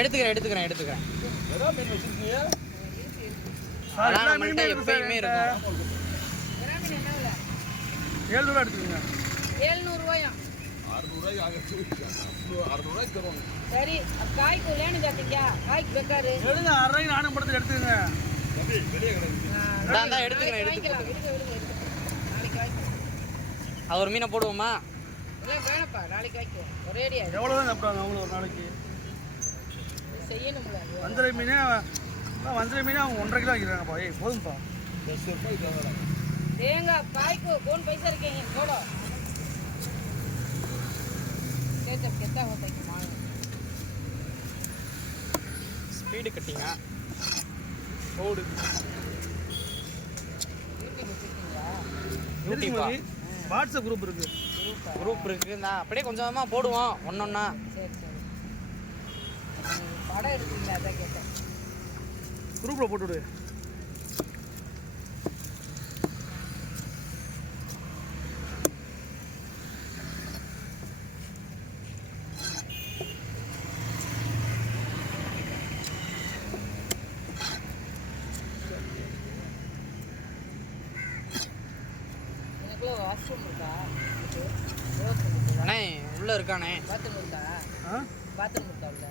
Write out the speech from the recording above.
எடுத்துக்கிறேன் எடுத்துக்கிறேன் எடுத்துக்கிறேன். எப்பயுமே. இருக்கும். ஏழ்நூறுவா எடுத்துக்கோங்க. ஏழ்நூறுவாயும் அறுநூறுவாய்க்கு ஆக அறுநூறுவாய்க்கு தருவாங்க. சரி அப்ப காய்க்கு விளையாண்டு கேட்டீங்க காய்க்கு பெக்காரு அரை ரூபாய்க்கு நானும் படத்தில் எடுத்துக்கங்க. தம்பி வெளியே கிடக்கு இந்தா, இந்தா, எடுத்துக்கிறேன், அது ஒரு மீனை போடுவோமா? இல்லை வேணப்பா நாளைக்கு வாங்கிக்குவோம் ஒரேடியா எவ்வளோ தான் சாப்பிடுவாங்க அவங்களும் ஒரு நாளைக்கு? வஞ்சரை மீனே வஞ்சரை மீனே அவங்க ஒன்றரை கிலோ வைக்கிறாங்கப்பா ஏய் போதும்ப்பா பஸ் ரூபாய் இது தேங்காய் கோன் பைசா இருக்கீங்க. போடோ. கேட்டப் கெத்தா ஹோட்டலுக்கு ஸ்பீடு கட்டிங்க. ஓடு வாட்ஸ்அப் குரூப் இருக்கு. குரூப் இருக்கு. நான் அப்படியே கொஞ்சமாக போடுவோம். ஒன்று ஒன்றா சரி சரி. படம் எடுத்தீங்களா அதான் கேட்டேன். குரூப்பில் போட்டு விடு எனக்குள்ள வாஷ்ரூம் இருக்கா பாத்ரூம் இருக்கா? அண்ணே உள்ளே இருக்கானே. பாத்ரூம் இருக்கா? பாத்ரூம் இருக்கா உள்ள?